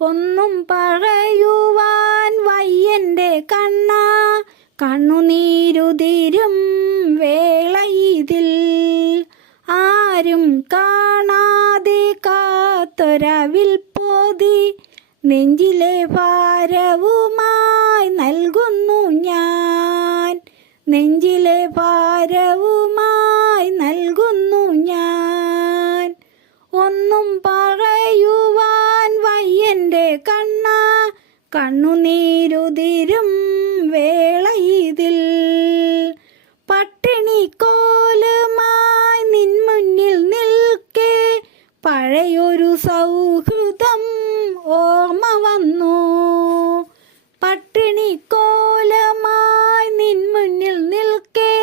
ഒന്നും പറയുവാൻ വയ്യന്റെ കണ്ണ, കണ്ണുനീരുതിരും വേള ഇതിൽ. ആരും കാണാതെ കാത്തൊരവിൽ പോതി, നെഞ്ചിലെ ഭാരവുമായി നൽകുന്നു ഞാൻ. നെഞ്ചിലെ ഭാരവുമായി നൽകുന്നു ഞാൻ. ഒന്നും പറയുവാൻ വയ്യന്റെ കണ്ണ, കണ്ണുനീരുതിരും വേള ഇതിൽ. പട്ടിണിക്കോലുമായി നിൻ മുന്നിൽ നിൽക്കെ, പഴയൊരു സൗഹൃദം ഓർമ്മ വന്നു. പട്ടിണിക്കോലമായി നിൻ മുന്നിൽ നിൽക്കെ,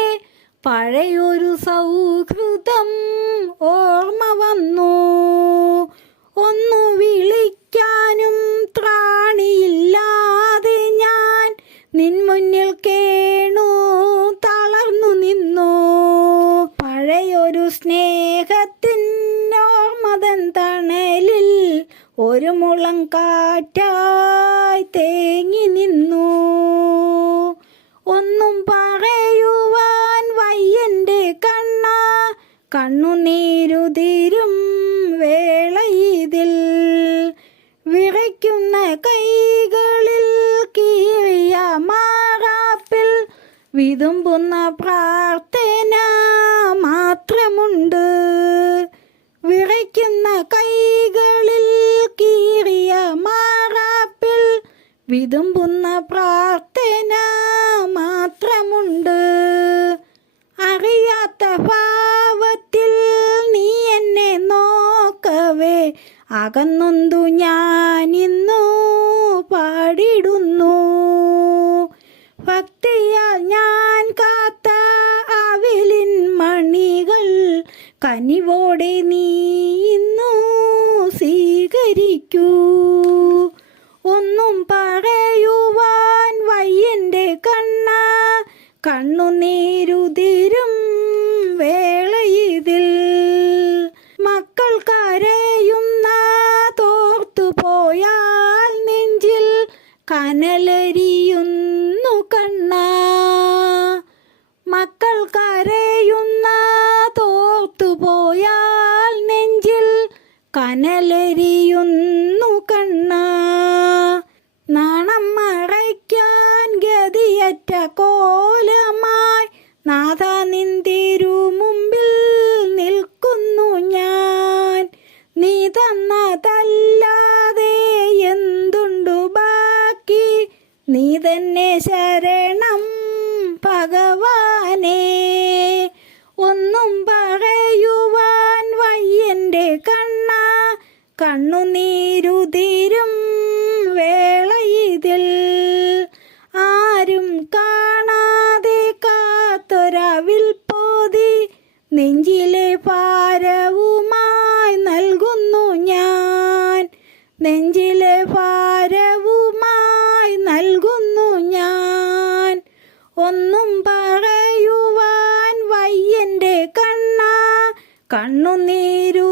പഴയൊരു സൗഹൃദം ഓർമ്മ വന്നു. ഒന്നു വിളിക്കാനും ത്രാണിയില്ലാതെ ഞാൻ നിൻ മുന്നിൽ കേണു തളർന്നു നിന്നു. പഴയൊരു സ്നേഹത്തിൻ ഓർമ്മതൻ തണലിൽ ഒരു മുളം കാറ്റായി തേങ്ങി നിന്നു. ഒന്നും പറയുവാൻ വയ്യന്റെ കണ്ണ, കണ്ണുനീരുതിരും വേള ഇതിൽ. വിറയ്ക്കുന്ന കൈകളിൽ കീറിയ മാറാപ്പിൽ വിതുമ്പുന്ന പ്രാർത്ഥന മാത്രമുണ്ട്. വിറയ്ക്കുന്ന കൈകളിൽ കീറിയ മാറാപ്പിൽ വിതുമ്പുന്ന പ്രാർത്ഥന മാത്രമുണ്ട്. അറിയാത്ത ഭാവത്തിൽ നീ എന്നെ നോക്കവേ, അകന്നൊന്തു ഞാൻ ഇന്നു പാടിടുന്നു. ഭക്തിയാൽ ഞാൻ കാത്ത അവിലിൻ മണികൾ കനിവോടെ നീ ഇന്നു സ്വീകരിക്കൂ. ഒന്നും പറയുവാൻ വയ്യന്റെ കണ്ണ, കണ്ണുനീരുതിരും വേള ഇതിൽ. മക്കൾ കരയുന്ന തോർത്തുപോയാൽ നെഞ്ചിൽ കനലരിയുന്നു കണ്ണ. മക്കൾ കരയുന്ന തോർത്തുപോയാൽ നെഞ്ചിൽ കനലരിയുന്നു കണ്ണ. നാണം മറയ്ക്കാൻ ഗതിയറ്റ കോലമായി നാഥ നിൻ തിരുമുമ്പിൽ നിൽക്കുന്നു ഞാൻ. നീ തന്നതല്ലാതെ എന്തുണ്ടു ബാക്കി, നീ തന്നെ ശരണം ഭഗവാനേ. ഒന്നും പറയുവാൻ വയ്യന്റെ കണ്ണ, കണ്ണുനീരുതിരും വേള ഇതിൽ. ആരും കാണാതെ കാത്തൊരവിൽ പോതി, നെഞ്ചിലെ ഭാരവുമായി നൽകുന്നു ഞാൻ. നെഞ്ചിലെ ഭാരവുമായി നൽകുന്നു ഞാൻ. ഒന്നും പറയുവാൻ വയ്യന്റെ കണ്ണ, കണ്ണുനീരു